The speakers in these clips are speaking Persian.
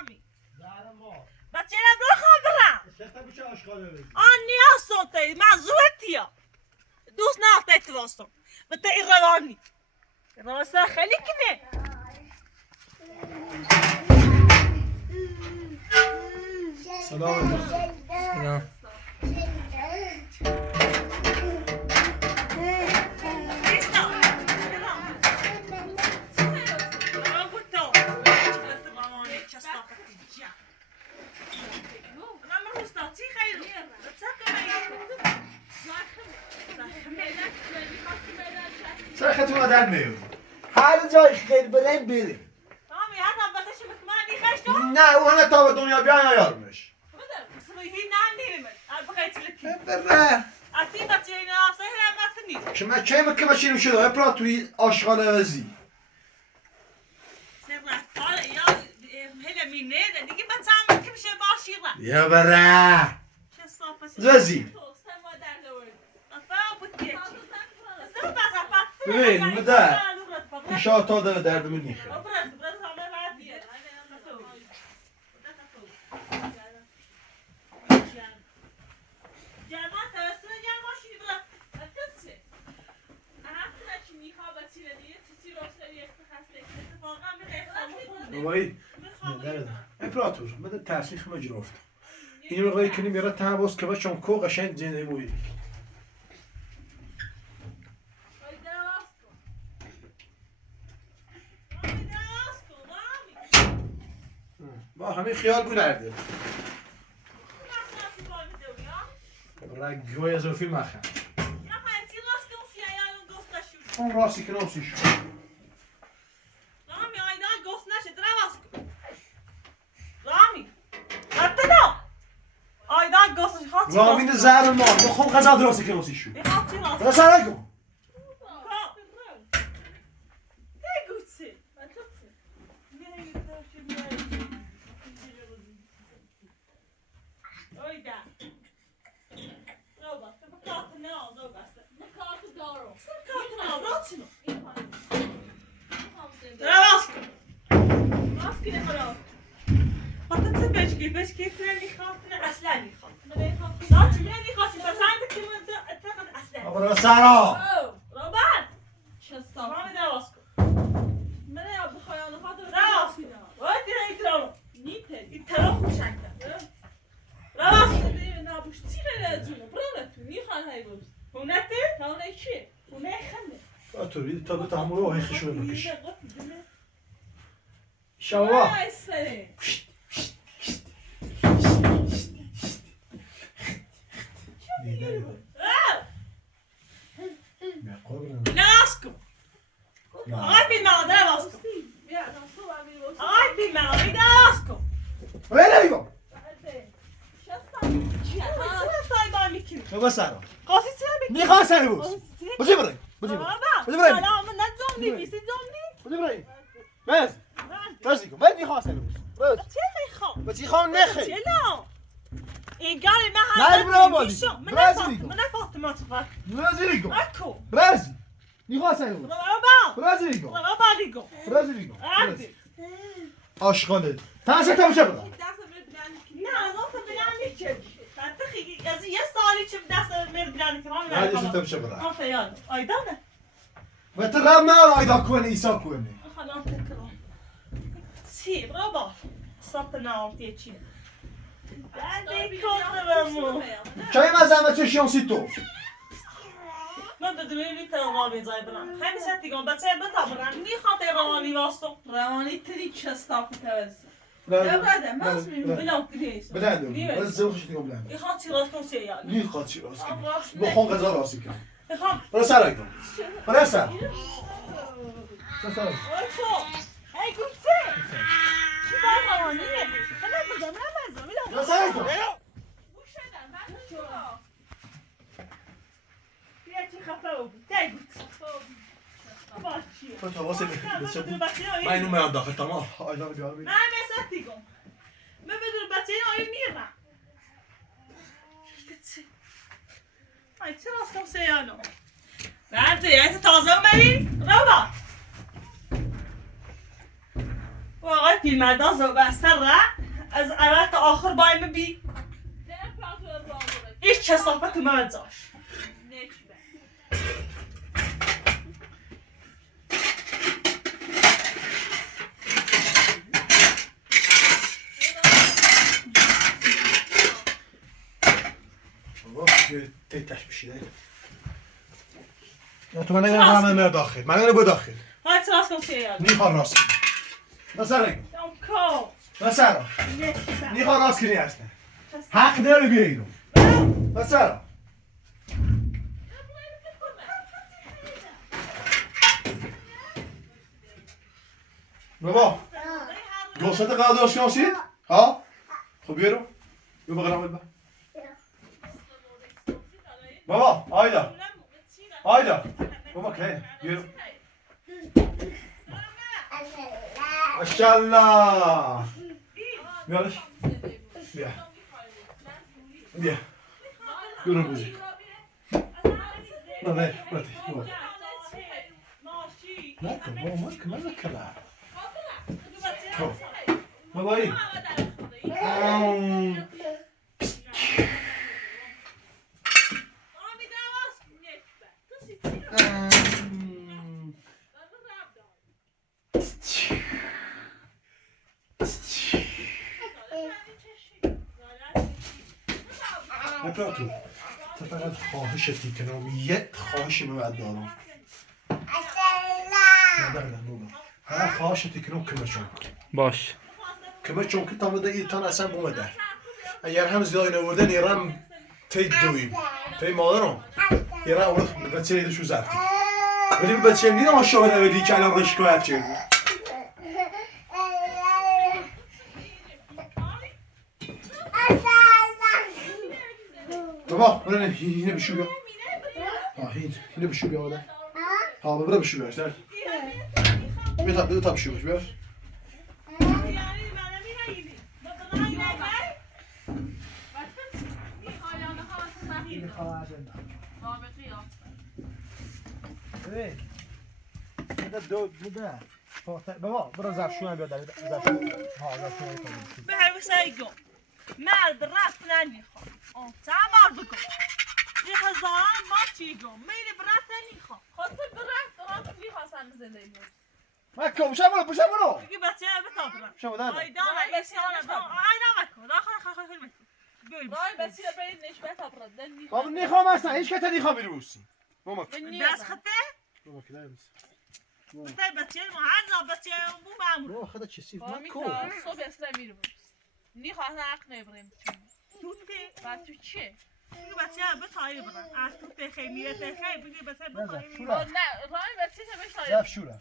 رامی زهر ما بچه را برو خواب برم سخته بچه آشغاله بگی آنی هستم تایی منظورتیا دوست نفته تو هستم به تایی روانی رواسته خیلی کنه سلام سلام سرختون آدم میون هر جای خیلی بریم بریم نه او همه تا به دنیا بیان یارمش بره که من کی مکه باشیم شده اپرا توی آشغال وزی یا بره وزی ببین مدر ایشا تا ده درد من نیخه وای امپراتور بده ترسیخ مجرفت این رو قایی کنیم یاره تحواز که بچون کو قشنگ زنده موید با همین خیال بو نرده رگوی از فیلم اخر اون راستی که نوسی شد رامین زهر ما بخون غذا درستی که نوسی شد رسا نگو بشكي فلان يخاطنا اصلا يخاطنا لا تبين يخاطي بس عندك كلمه اعتقد اصلا ابو سارا روبان شو الصبر ما داوسكم من يا ابو خيانه هذا راسكم ودي يترو نيت يترو مش عندك راسكم ببین ابوش تیغ لازمه برات میخوان های بود هونته هونه چی هونه خنده تو بید تا به تحمل و هی خشونه بکش شوا ناسكم هاي بالماء راسكم هاي بالماء راسكم وين ايوه بس سارا قاسي سامي میخوام سر بوس بجی برای بجی برای لا من نزومني بيسي زومني بجی برای بس بس دیگه بعد میخوام سر بوس چه میخوام بس میخوام نخه چلا این گاری من نه برای برازیل من فاطمه صفر برازیل گو اكو برازیل میخوام سر بوس ربا برازیل گو ربا دیگو برازیل گو عندي آشغاله تنسه تمشه بده نه اضافه بلانی چه تخي از یه سالی چه دست مر بلانی که هذه هم تمشه بده ها فيان ايضا و ترى ما ايضا كون عيسى كون خلاص تكرم سي ربا صرت نار تيجي عندي كتبمو چای مزه چه شانسی تو من بدونی روانی زایبرم همین ساعتی بچه بتابرم میخواد روانی واسطه روانی تری چستاپی توسط لا بعد ما اسمي بلا كريس بلادم بس زو خشتي بلادم يخاطي راسكم سيال ليه خاطي راسك بخون غزال راسك يخاطي راسا رايكم راسا راسا وشو هاي قلت سي شو بقى رواني انا بزم راسا رايكم وش انا ما شو يا خفاوي تاي قلت تو واسه ما اینو میاد داخل تمام آیدا بیارم نه مساتیگم من بدون بچه آی میرم ay چه راستم سیانو بعد یعنی تازه اومدی رابا آقای پیرمردان و بستر را از اول تا آخر بایم بی هیچ کسافت اومد زاش بابا تیتش بشیده یا تو من نگرم من داخل من نگرم داخل های تراس کن سیاد نیخوان راست کنی مثلا مثلا نیخوان راست کنی هستن حق داره بیه اینو مثلا بابا گوشت قدر شناسید؟ ها؟ خب بیارو یو بقرام البا بابا آیدا آیدا بابا که بیارو ماشاءالله بیارش بیا بیا بیارو بوزی نه نه نکن بابا نکن من نکنم خب بابایی نپراتو تو فقط خواهشتی کنم یک خواهشی من باید دارم نه بابا فقط خواهشتی کنم کمه چون باش کمه چون که تا بده ایتان اصلا بومده اگر هم زیادی نورده نیرم تی دویم تی مادرم یه اول بچه ایدشو زفتی ولی بچه نیرم آشاور اودی که الان شکایت چه بود بابا برای اینه بشو بیا اینه بشو بیا آده ها برای بشو بیاش در بیا تا بشو بیاش بابا برو زفشون بیا در زفشون ها زفشون به هر سایگو مرد رفت نمیخوام تمام بکن یه هزاران ما چی گم میری برات نمیخوام خاطر برات میخواستم زنده بود مکو بوشه برو بگی بچه بتا برم شما دادم آیدان مکو داخل خیلی مکو رای بچه برید نش بتا برم بابا نخوام اصلا هیچ کتا نخوام بیرو بوسی بابا دست خطه بابا که دارم بچه بچه هر بچه بو معمول بابا خدا چه سیف مکو صبح اصلا میرم نیخواه حق نبریم تو ته بعد تو چیه؟ بگی بچه بتایی برم از تو تخی میره تخی بگی بچه بتایی شورا. برم نه رای بچه تا بشنایم زفشورم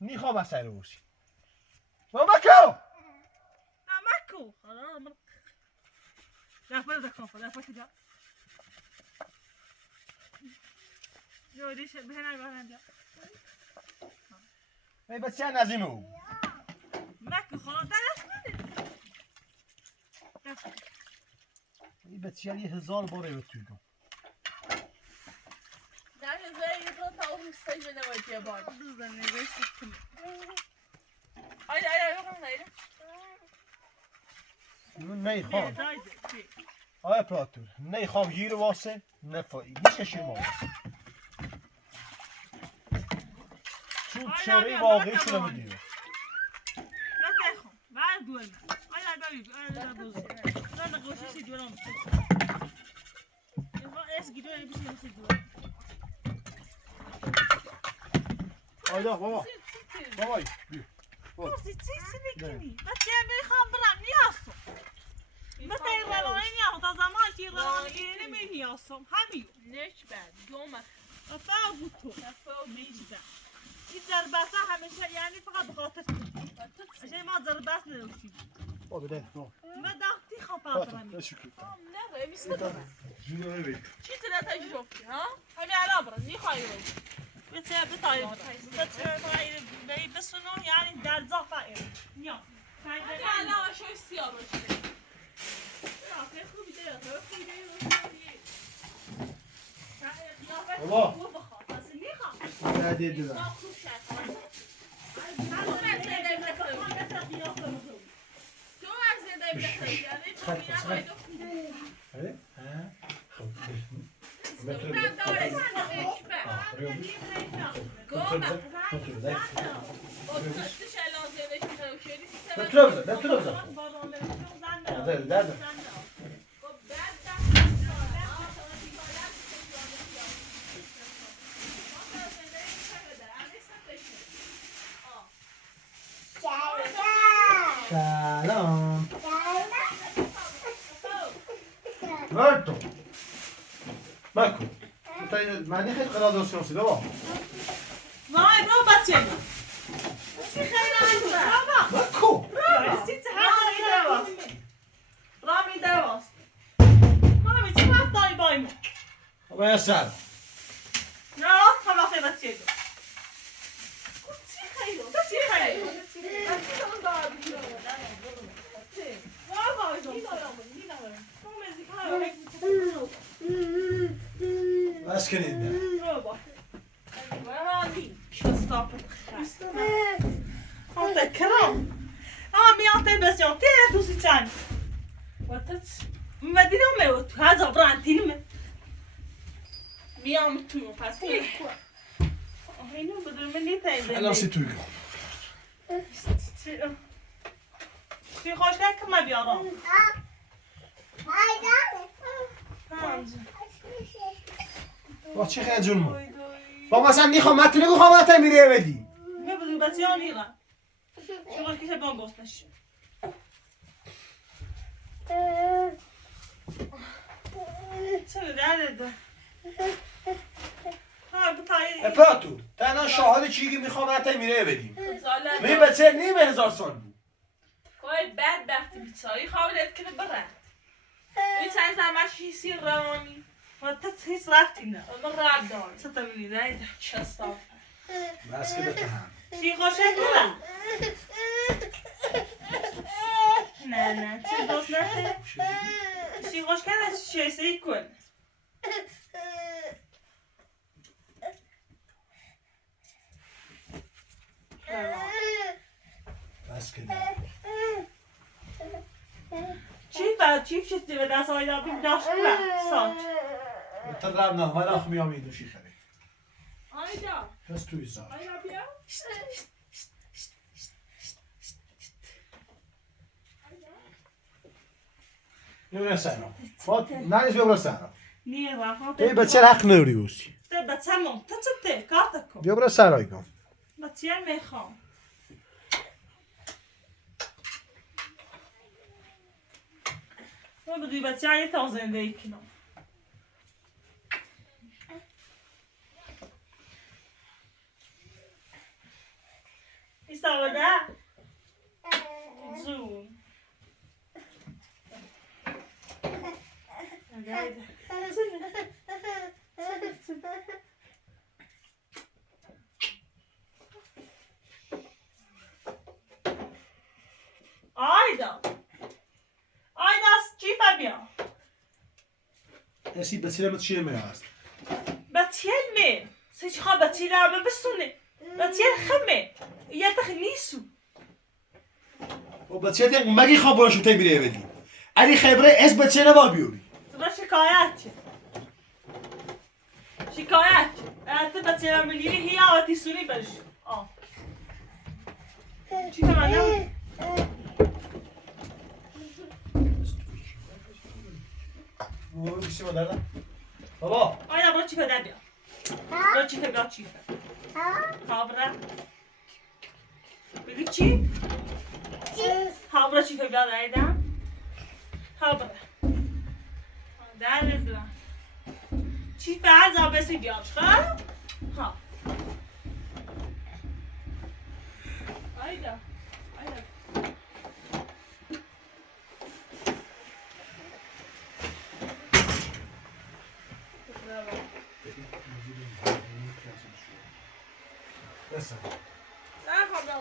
نخوام اصلا رو بوسی بابا مکو مکو خلاص من دفعه دکافه دفعه کجا جوریش به نگاه نمیاد ای بچه نزیمو مکو خلاص درست نده ای بچه 1000 باره به توی گم در نظر یه دو تا اون استیج نماید یه بار دوزن نگوشت کنی آیا بخوام نیره نه خام دایده آیا پراتور نه خام گیر واسه نفایی میشه شما چون چهره واقعی شده میدیو نتخم بعد دول آیا دایی بوزی نه نگوشی دورم اسکی دورم بیشتر دورم آیدا بابا بابای بیا Così, si bikini. بچه میخوام برم نیاستم. مثل رلوانی نیام تا زمان که رلوانی نمی‌نیاستم همین. نش بعد دوم افاو بودو. افاو میجدا. این ضربات همیشه یعنی فقط بخاطر عشان ما ضربات نداشتیم. او بده تو ما داختی خواهد برم. شکر نه میستم جوری ببین چی تلات تجربتی ها همین الان برم نیخوای رو بچه بتایی بچه بسونو یعنی در زافه نیاز. الان شوی سیاه باشه بابا نه دیدم سلام مرتو ماكو معنی خیلی قرار شناسی بابا وای برو بچه چی خیلی بابا ماكو رامی دواست رامی چی وقت داری بایمون بابا یا سر نه هم وقتی بچه دو چی خیلی چی خیلی بس کنید نه میاد بسیار ته دوستی چند وقت مدینم میاد هزار برانتینم میام تو پس اینو بدون منی تایید الان سی توی چی خوش که ما بیارم با چی خیلی جون مون با مثلا نیخوام متونه گو خواه میره بدی نه بدون بسیار نیرم شما که شبان گوست نشد چه درده ها بطایی اپاتو تنها شاهد چی که میخوام حتی میره بدیم می بچه نیم 1000 سال بود کوی بدبختی بیچاری خوابیدت کنه بره این چند زمش هیسی روانی و تتحیث رفتی نه اون رب داری چه تبینی دایده چستافه بس که بتهم چی خوشه کنم نه چه دوست نده چی خوش کنه چه سی کن بس که ده چی چیزی به دست آیده بیم داشت کنم ساچ تدرم نه من آخ میام این دوشی خری آیدا هست توی ساچ آیدا بیا نمیره سرم نه بیا برو سرم نیه رفت ای بچه حق نوری بوسی ته بچه من ته کارت کن بیا برو سرای کن بچه میخوام من بدوی بچه های تا زندگی کنم ایستاده جون آیدا چیفه بیا اسی بچه رو چیه میاست بچه می سیچ خواه بچه رو بسونه بچه خمه یه تخی نیسو و بچه تیم مگی خواب براشو تی میره بدی علی خبره اس بچه نبا بیوری تو شکایت تو بچه رو بگیری هی آواتی سونی برش چی تو من نمون بیسی ما دردم بابا آیا برو چیفه در بیا برو چیفه بیا چیفه خابره بگی چی؟ خابره چیفه بیا دایدم خابره در دارم چیفه از آبسی بیاش خب؟ ها آیدا بس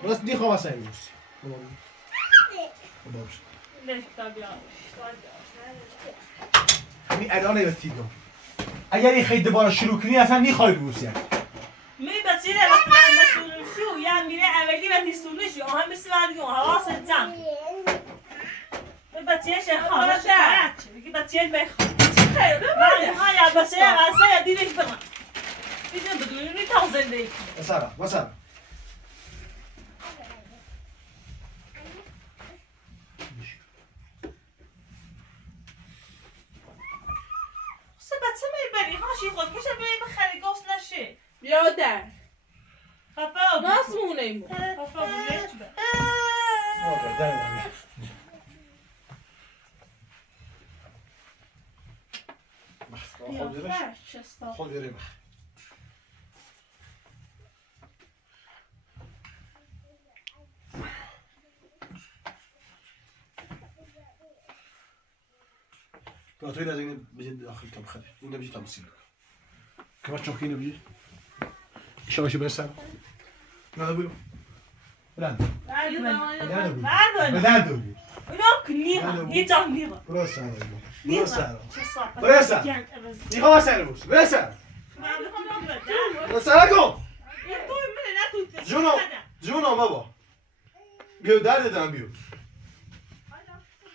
بس دي خلاص هاي بس ليش تبيع همین الان ایتیدم اگر این خیلی دوباره شروع کنی اصلا میخوای بوسی می بچه وقت من مسئول شو یا هم میره عملی و دیستونیشی آهم بسی بردگی اون حواست جمع بچه‌ش خواهد شد بگی بچه‌ش بخواد من های بچه واسه دیدش بگم بیزن بدونی تا زندگی مثلا بچه میبری هاشی خود کشه بیایی بخری گفت نشه بیا در خفه ناس مونه ایمون خفه بولش به خود بریم تو این از این بجید داخل کم خیلی این نبجی تمثیل كما تشوفي نبجي شو شو بس لا بيو لا لا Yok lira. Hiç al lira. Burası Lira. Burası. Ni hava servus. Burası. Burası agam. Juno baba. Bio derden bio.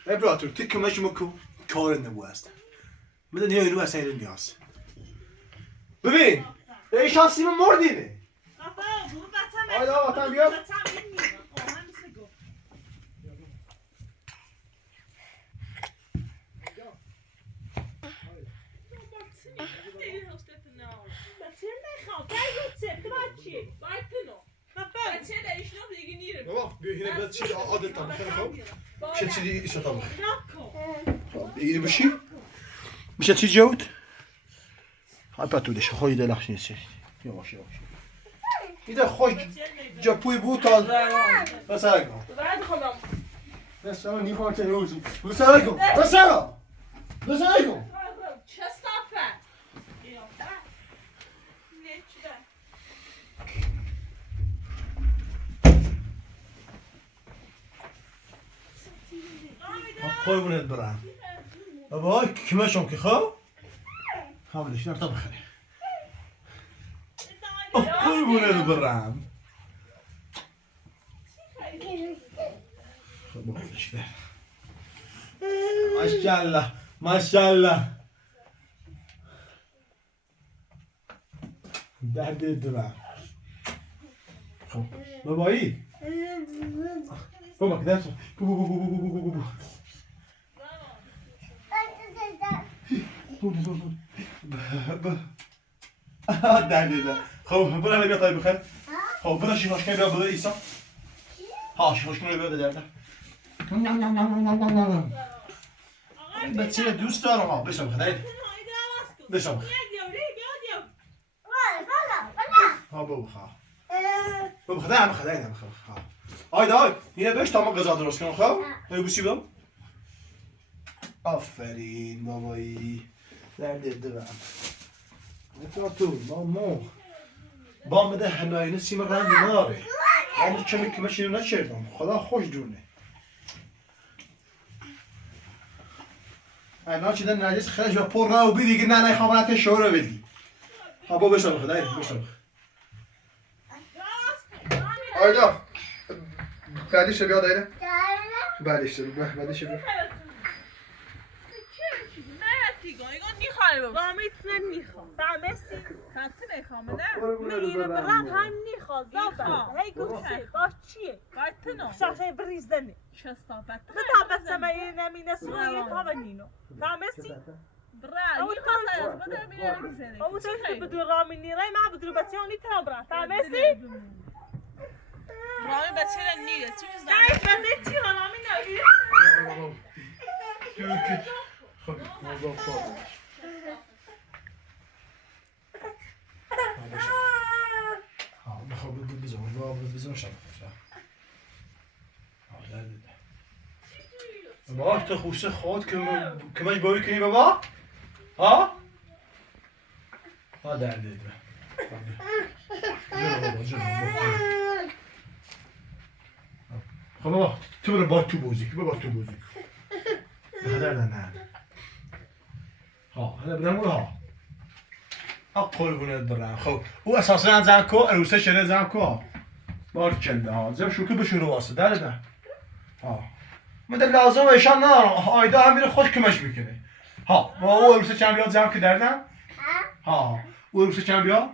Ebratür tıkkı meşmuku karın bu است. بدن یا اینو اصلا اینو نیاز ببین این شانسی من مردینه آیده آقا تن بیا بابا بیا هنا بس چی عادت tam خیلی خوب چه چیزی ایشو tam iyi bir şey میشه چی جود های پتودش های دلخش نیست یواش یواش ایده خوش جپوی بود تا بس اگم بس اگم نیخوام چه روزی بس اگم بس اگم بس اگم چه صافه قربونت برم بابا کمه شم که خواه حاولش نرتا بخری قربونت برم خب بخورش بر ماشالله ماشالله درد درم خب بابایی بابا کدام بو درد خب برای بیا طيب بخير خب برای شیخاش کنی بیا بده ایسا ها شیخاش کنی بیا درد بچه دوست دارم ها بشم بخیر بشم بخیر ها بابا خواه بابا خدای خدای نم خواه آی دای اینه بهش تا ما غذا درست کنم خواه بگوشی بدم آفرین بابایی درد درم نفرتون ماما با مده هناینه سیم رنگ ناره اما چمی که مشینو نچردم خدا خوش دونه اینا چی دن نجس خرج و پر راو بیدی که نه خبرت شوره بدی ها با بشم خدای بشم آیدا بعدش بیا دایره بعدش بیا میتونه میخوام فهمیستی؟ خطی نخوام نه؟ میگیره برم هم میخواد زابه هی گوشه باش چیه؟ قایتنو شاشه بریزدنه شستافت تا بسه مایی نمینه سویه تا بنینو فهمیستی؟ برا اون یه خواست بده میره میزنه اون توی که بدون رامی نیره ما بدون بچه اونی تا برا فهمیستی؟ رامی بچه را نیره چی میزنه؟ نه بچه چی ها رامی نگیره؟ خب موضوع خواهد بخواب بزن شب بابا تو خوشه خود کمش بایی کنی بابا ها ها درده جلو بابا جلو خب بابا تو برو با تو بازی درده نه ها هلا بدم ها قربونت برم خب او اساسا زن کو عروسه شده زن کو بارکلا ها زم شو که بشور واسه ده ها من در لازم ایشان نه آیدا همین خود کمش میکنه ها و او روز چند بیاد زم که در نه ها او روز چند بیاد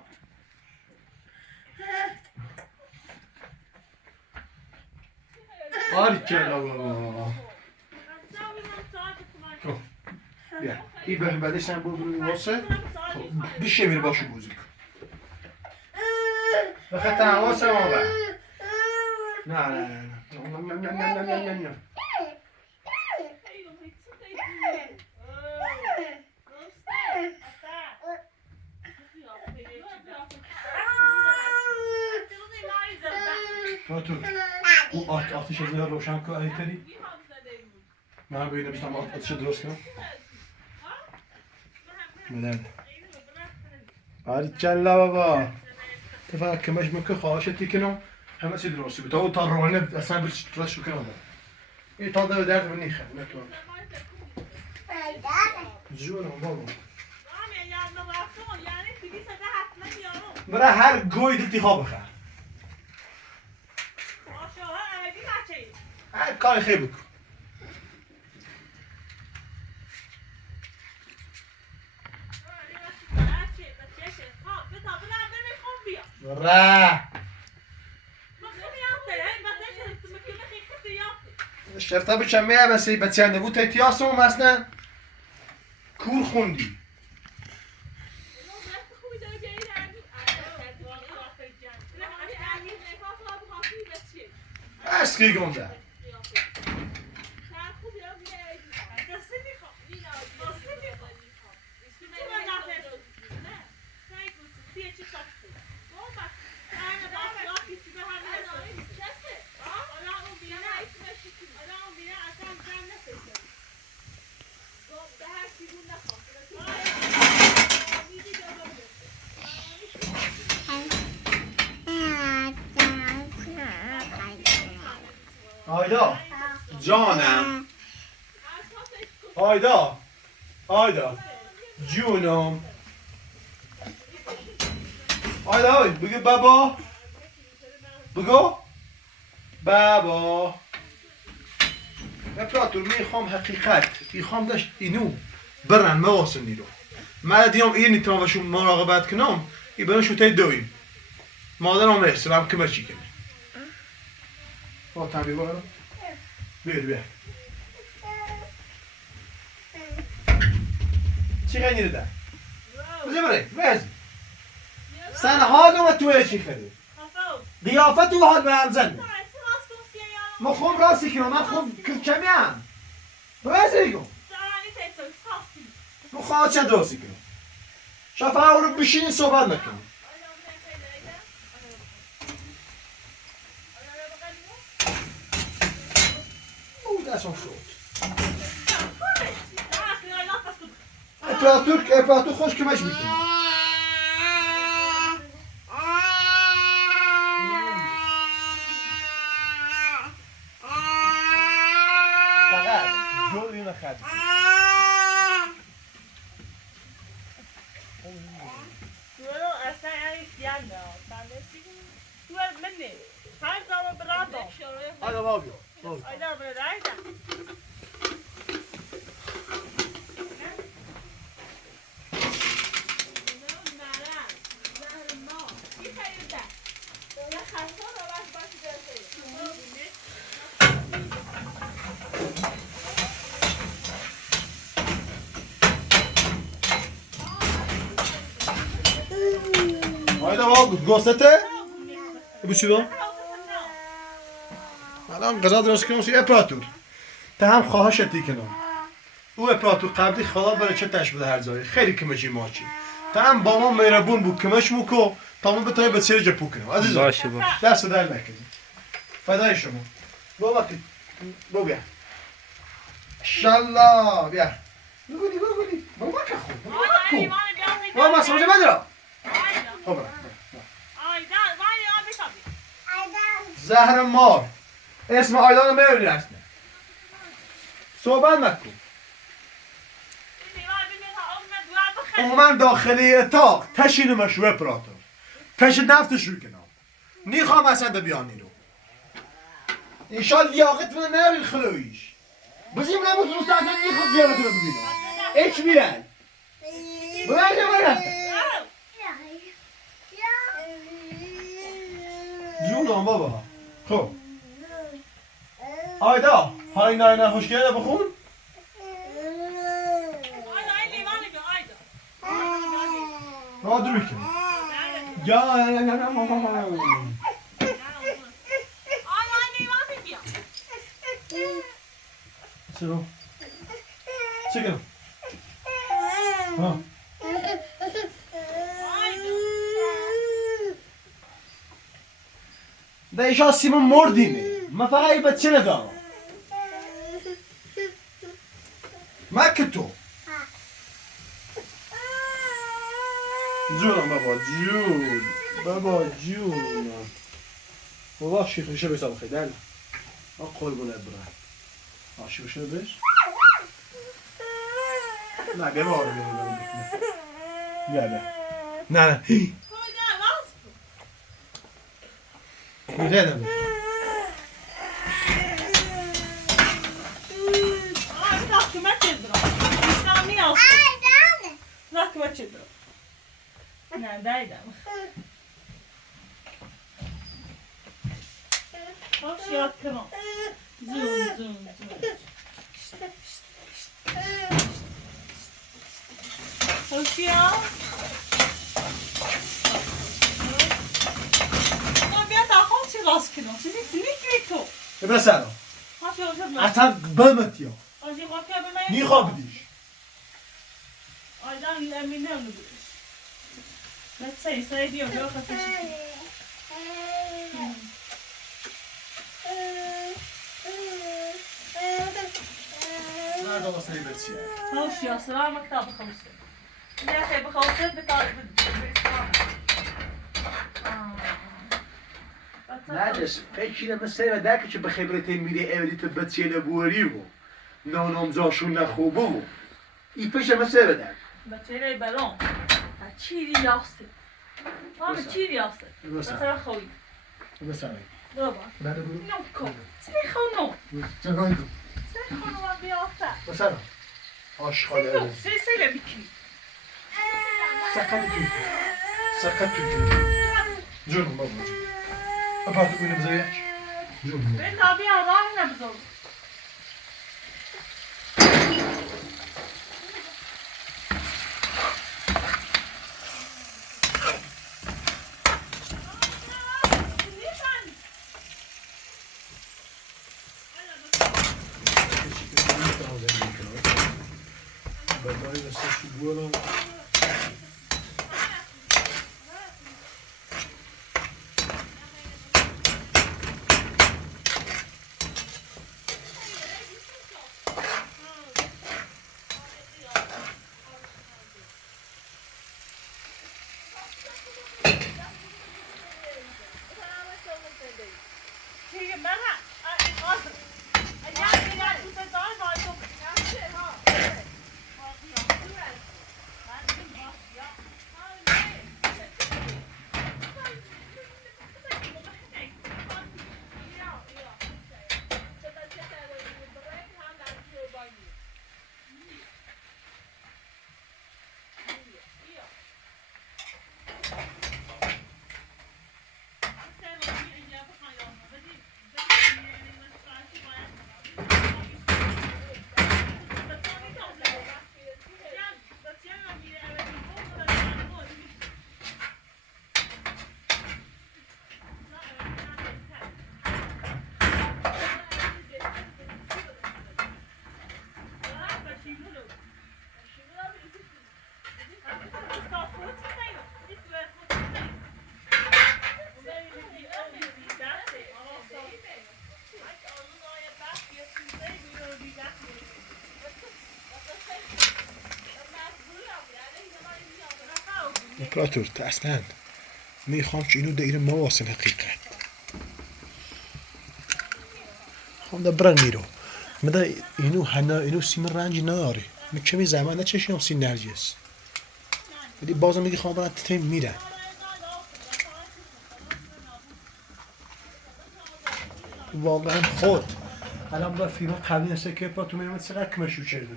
بارکلا بابا بیا این به بعدش هم بود واسه بیشه میره باشو بازی کن بخاطر حواسم آور نه نه نه نه نه نه نه نه تو او آتش از روشن کن ایتری من ببینم میتونم آتش درست کنم مدن بارکلا بابا تفاهم کمش ممکن خواهشتی کنم همه چی درسته بود تا روانه اصلا برش درست کنم این تا دو درد منی خم نکنم جونم بابا برای هر گوی دلتی خواب بخیر هر کاری خیلی بکن برای شرطه بچم میه بسی بچنده بود تیتیاس هم مثلا کور خوندی اسکی گنده آیدا جانم آیدا آیدا جونم آیدا بگو بابا بگو بابا اپراتور میخوام حقیقت میخوام داشت اینو برن مواسنی رو من دیام این نیتران وشون مراقبت کنم ای برن شوته دویم مادرم مرسلم کمر چی کنه تنبیه بارم بیر چی خیلی ده؟ بزی بره بزی سنها دوم توی چی خیلی؟ قیافت تو حال به هم زن ما خوب راستی کنم من خوب کمی هم بزی کن ما خواه چه درستی کنم شفا رو بشین صحبت نکنم دستم شد اپراتور خوش کمش میکنه فقط جوری نخد اصلا یعنی دیان نه تو منی هر زمان براتم آیدا بابا آیدا برای آیدا بابا گوسته؟ بچی با؟ الان غذا درست کنم سی اپراتور تا هم خواهشتی کنم او اپراتور قبلی خدا برای چه تش بده هر جایی خیلی کمشی ماچی تا هم با ما مهربون بود کمش موکو تا ما بتونیم به سیر جپو کنم عزیزم باشه دست در نکنیم فدای شما بابا بیا شالله بیا بگولی بابا که خوب بابا مسئولی بدرا خب زهر مار اسم آیدان رو ببینی هستن صحبت نکن اومن داخلی اتاق تشینمش و اپراتور تش نفتش رو کنم نیخوام اصلا ده بیانی رو اینشال لیاقت من نبین خلویش بزیم نموز رو ساعت نیخوام قیامت رو ببینم ایچ میرن برن جونم بابا خب آیدا های نه خوشگله بخون را درو کنی چرا؟ چه کنم؟ ده ایشا سیمون مردینه من فقط این بچه ندارم مکتو جونم بابا جون بابا شیخوشه بسام خیدن قربونت برم شیخوشه بش نه بیا بارو بیا نه نه نه دایدم باش یاد کنم زون خوشیا بیا تا خون چی راست کنم چیزی میگی تو بسرم اتا بمت یا نیخواه بدیش آیدان امینه اونو بدیش Let's say, say Dio, yo faccio هذا وصلي بتشي خوش يا سلام كتاب خوسه يا اخي بخوسه نجس فکر مثل داکی که به خبرت میره اولی تو بچه نبوری و نانامزاشون نخوبه و این پیش مثل داک بچه بلون چیری یاسته ما چیری یاسته مثلا خوی مثلا بابا بعد برو نو کن سری خونو چه کنی تو سری خونو ما بیافته مثلا آشخاله سری بکی سقط تو جون بابا جون أبغى تقول مزيح جون بنت أبي أضاع نبضل امپراتور اصلا میخوام که اینو دایر ما واسه حقیقت خواهم دا برن میرو مدا اینو هنا اینو سیم رنجی نداره من کمی زمان نچشیم سی نرجس ولی بازم میگه خواهم برن تیم میرن واقعا خود الان با فیلم قبلی نسته که با تو میرمت چقدر کمشو کرده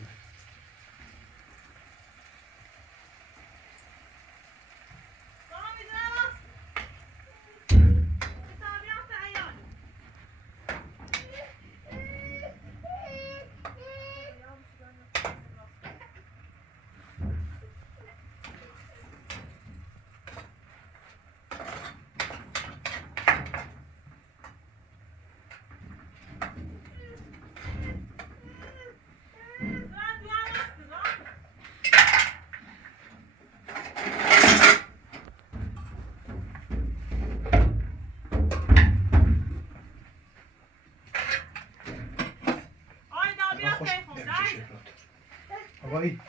آقایی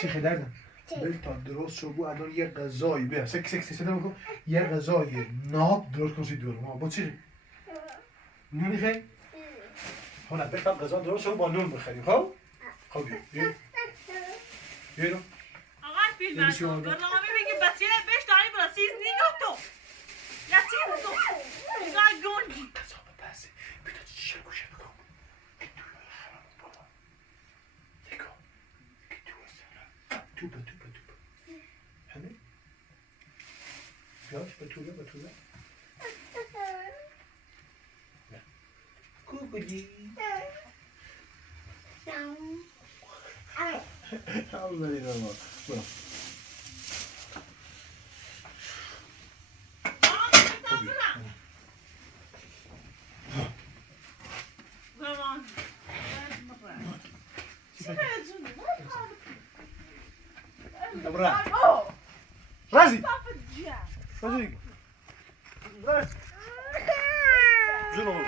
چی خدردم بل تا درست شو بو الان یه غذایی بیا سک سک سک بکن یه غذای ناب درست کنی دور ما با چی نون میخوای حالا بل تا غذا درست شو با نون بخوریم خب خب بیا بیا آقا فیلم برنامه میگه بچه بهش داری برا سیز نیگه تو یا چی تو نگاه گونجی حساب بسه بیتا چی گوشه بکن توبه همه بیاش به توبه کوکولی اولی نما برو Dobra. Razi! Razi! جنوب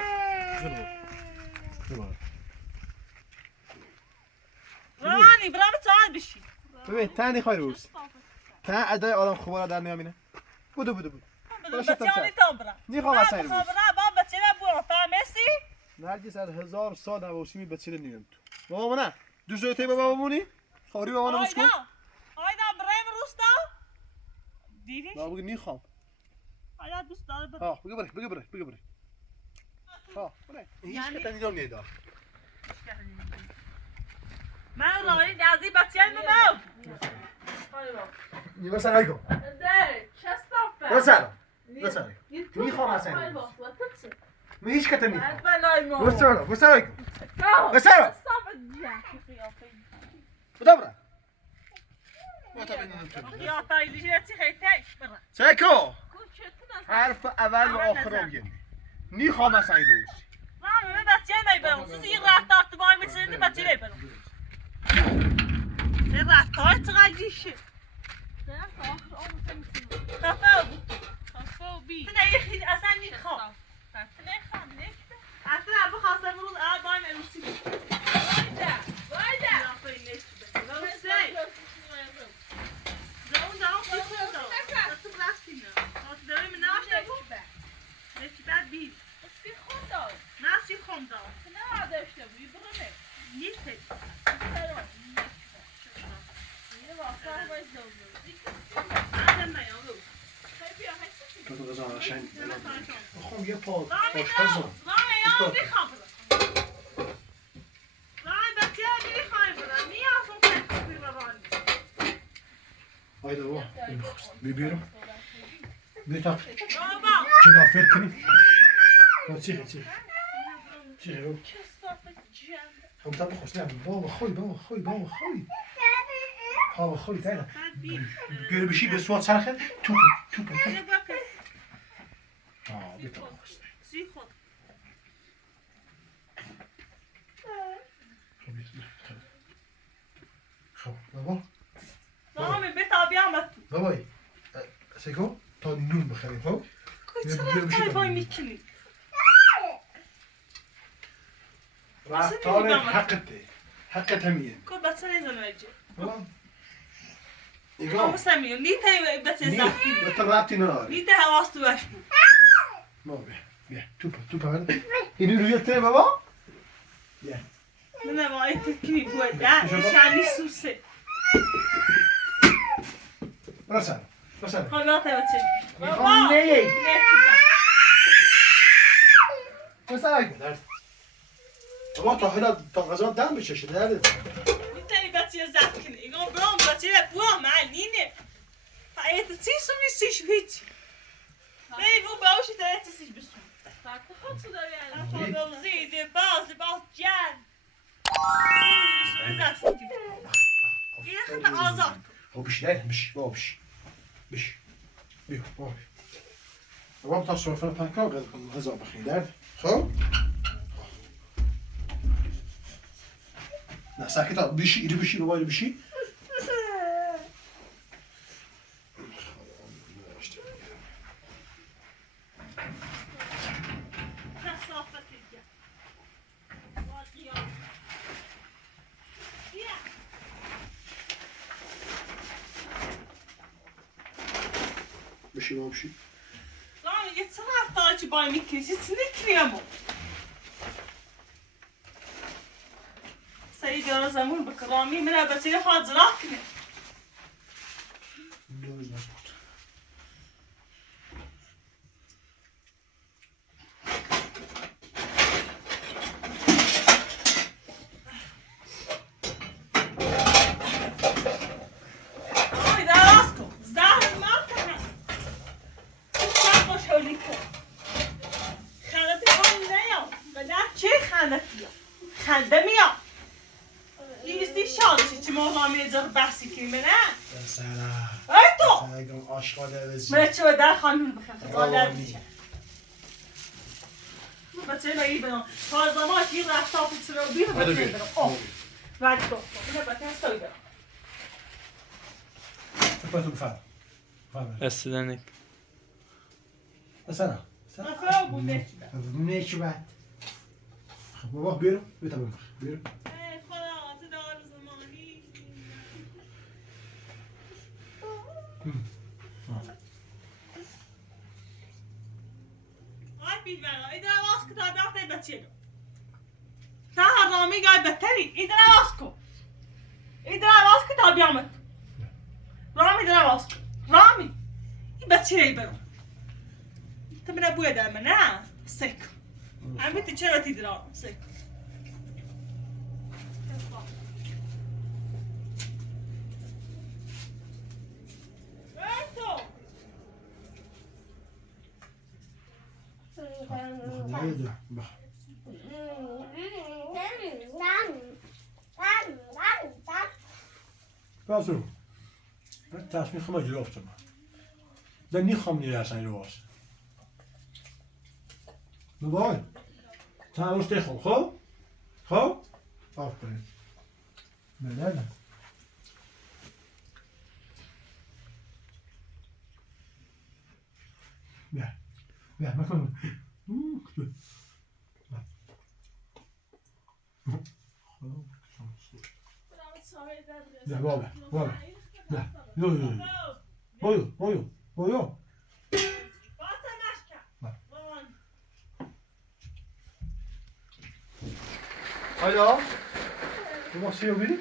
روانی برام ساعت بشی ببین تنی خواهی روز تن ادای آدم خوبه در میامینه بودو بچه‌انی تام برام نیخوام اصلا این روز با بچه برو فهمیسی؟ نرگس از 1000 سال نواشیمی بچه نیم تو بابا نه دو جویتی به بابا مونی خوری بابا نموز کن آیدا بریم روستا دیدیش؟ نه بگی نیخوام آیدا دوست داره برو ها بگی بره ها بره هیچ که تنیدام نیدار من رایی نزدی بچه نمو نیمه سرای کن ده چستافه بسرای نیخوام اصلا این روز من هیچ که تنیدام بلای ما بسرای کن بسرای چستافه بدا بره قیافه دیگه چی خیتش برا سیکو حرف اول و آخر میگم نیخوام اصلا این روز من بچه میبرم سوزی این رفتار تو باید میتونی بچه میبرم این رفتار چقدر جیشه خفه بی تنه اصلا نیخوام اصلا ابو خواستم روز اول باید امروزی وایده ناسی خون دار نه داشته بودی برونه نیست یه واسه باید دوزی تو غذا قشنگ خب یه پا آشپزم هایده بابا ببیرم بیتا کلافر کنیم چیه رو هم تا بخوش نه بابا خوی دیگه بیاره بشی به سوات سرخه توپ بیتا بخوش خب بابا بابای سیکو تا نون بخریم خب رفتار حقت همیه ایگام بطر رابطی نهاری بابا بیا توپ همیده اینی روی تره بابا بیا برسن بسر درک درد اما تا حالا تا غذا دم بچشه درد میتونی بچه زد کنی ایگان برام بچه بوا معنینه فایت تیسو نیستیش هیچ بری بو باوشی تا تیسیش بسون Farklı hatı da yani. Fadıl ziydi bazı gel یه خط آزاد خب بیش نه بیش با بیش بیش بیو با اما تا سرفه پنکا غذا بخیر درد خب نه ساکت ol بیشی ایری بیشی بابایی بیشی بیشی با بیشی Lan yetsene hafta acı baymi kesesini kırıyamam. Sayı diyor zaman bu kıvamı münabetiyle hazırat kırı. Ay daha az kıl. Zahir mi atın? Çok boş öyle kıl. خندت کاری نیام و نه چه خندت بیام خنده میام ایستی شادشی چی مولامی اجاق بحثی کنیم نه سلام ای تو سلام آشغاله وزی من چه به در خانون بخیر خواهدر میشه بچه نایی برام فازماش یه رفتاف چرا بیر بچه برام آه ولی تو اینه بچه هستایی برام تبقى تنفع فاهم استدنك سنة نفرا بوده چی برام نيش بعد بابا بيرو بيتابع بيرو ای خدا دار زمانی آی بید برام ایدر آواز کتابی آخته بچه دو تا حرامی گای بتری ایدر آواز کن ایدر آواز کتابی آمد رامی در آواز کن رامی این بچه ای برام تو بنا بوی در من نه سک هم بیتی چرا تی در آرام سک نيدو بخ بازو تصمیم خما جلو افتم ده نیخوام نیره اصلا این رو بابای تمامش تخم خب خب آفرین نه نه بیا بیا مکن نه بابا بابا نه یو یو یو بایو بایو بایو آیا ما سیو بیدی؟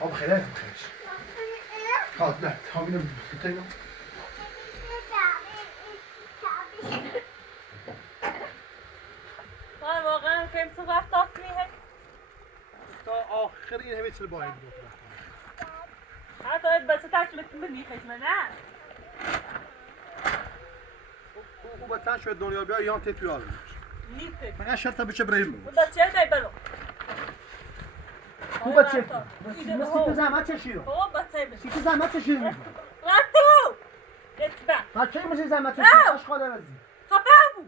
ها بخیره بخیرش ها نه ها بینم بخیرم واقعا فیلم تو وقت آخری هست تا آخر این همه چیز باید بود حتی بچه تکلیف میخواد من نه خوب بچه شد دنیا بیا یان تیپی آره نیفت من شرط بچه بریم بود بچه دای برو خوب بچه مسیت زحمت چشیرو خوب بچه بچه مسیت زحمت چشیرو راتو اتبع بچه مسیت زحمت چشیرو آشخاله وزی خفه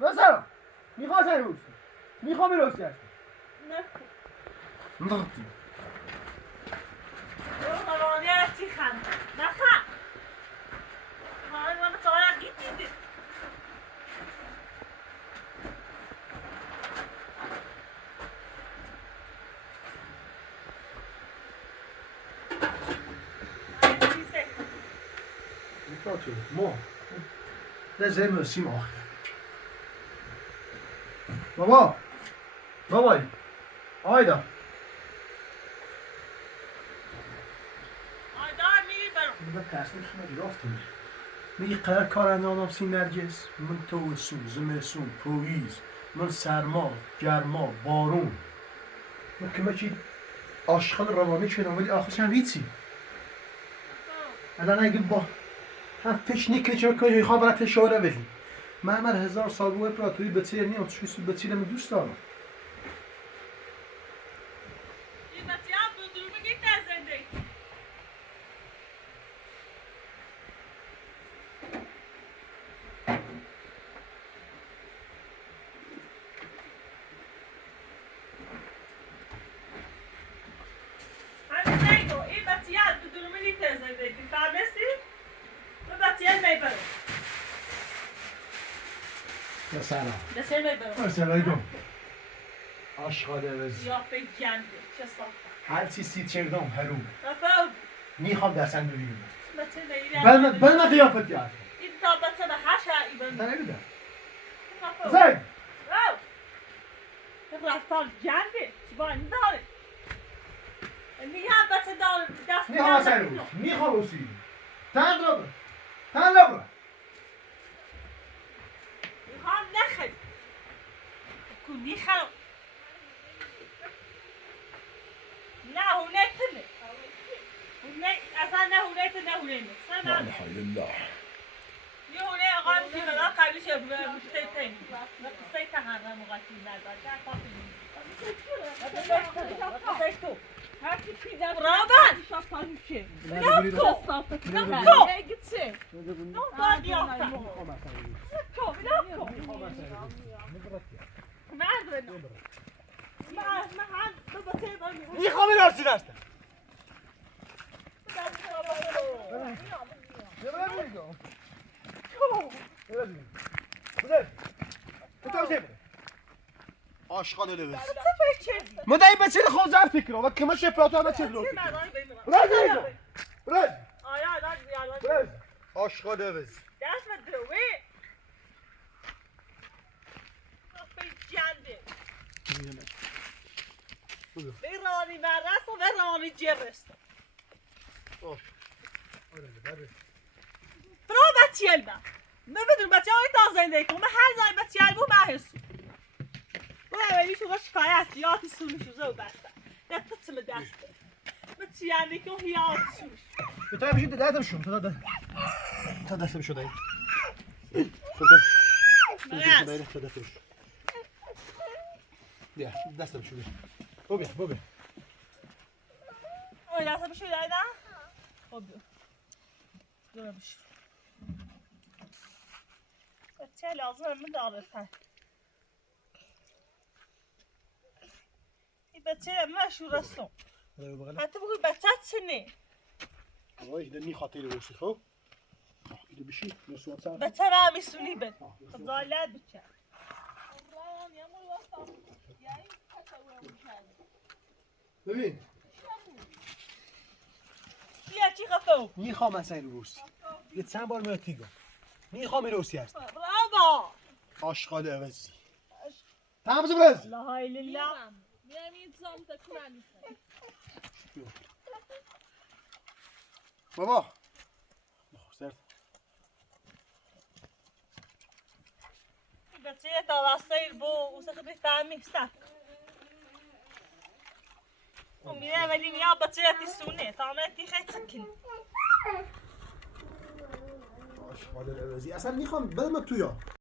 بسرا میخواه سر روز میخواه می روز کرد نه نخطی برو روانی هستی خند نخند من بچه های گیت ما ده زمین سیم آخر بابا بابای آیدا من تصمیم خیلی رفتم میگه قرار کار اندام سین نرگس من تو سون زمستون پاییز من سرما گرما بارون من که چی عاشق روانی شدم ولی آخرش هم هیچی الان اگه با هم فکر نکنی چه کنی خواه برای تشاره بدی من 1000 سال بوی پراتوری بچه نیام چوسی بچه من دوست دارم این بچه هم بودرو بگید در زندگی همین زنگو این بچه هم بودرو بگید در زندگی فهمستی؟ و بچه هم میبره سلام بچه هم میبره سلام عاشق دوز یا به گنده چه صافه هر چی سی چردم هرو بفهم میخوام دستن ببینم بچه میگیره بل قیافت یاد این تا بچه به هر شایی تا بنده نمیدم بفهم زنگ راو این رفتار گنده چی با این داره نیه بچه داره دست میخوام اصلا روز میخوام روزی تن رو تن رو میخوام نخل کنی خلو نه هونه تنه هونه اصلا نه هونه تنه هونه نه سنا لله یه هونه آقا میگه بلا قبلیش مشته تنی قصه تهرم مقاطی نزد در کافی تو هر کی پیدا رابن شاپان میشه نه صافت نه گitse نه دادیافت تو بلا مرد میخوام این راستی دستم آشغال دوز مدعی بچه خود زرد فکر و کمه شپراتو هم بچه دلو برز آشغال دوز Verani merras och verani gerrest. Bra bachjelba. Men بدون بچه های تازه کن من هر زن بچه بو محسو. و اولی شو شکایت یاتی سونی شو زو بسته. دست سم دسته. بچه کن هیات سونش. بتاعي مش انت داتم شو تا دستم شو داي تا دستم شو بیا دستم شو بیا بیا اوی دستم شو دای نه خب بیا دورم شو بچه لازم من داره تن این بچه من شو رسون حتی بگوی بچه چنه وای ده نی خاطر وسی خب ایده بشی نسوات سر بچه من میسونی بد خدالت بچه ببین بیا چی خفو میخوام اصلا این روسی یه چند بار میاد تیگو میخوام این روسی هست برافو آشغال عوضی تمام برز لا های لله بابا سرد بچه تا واسه بو وسخ بفهمی سخت میره ولی میا بچه تی سونه تامتی خیلی سکن آشغال عوضی اصلا میخوام بدم تو یا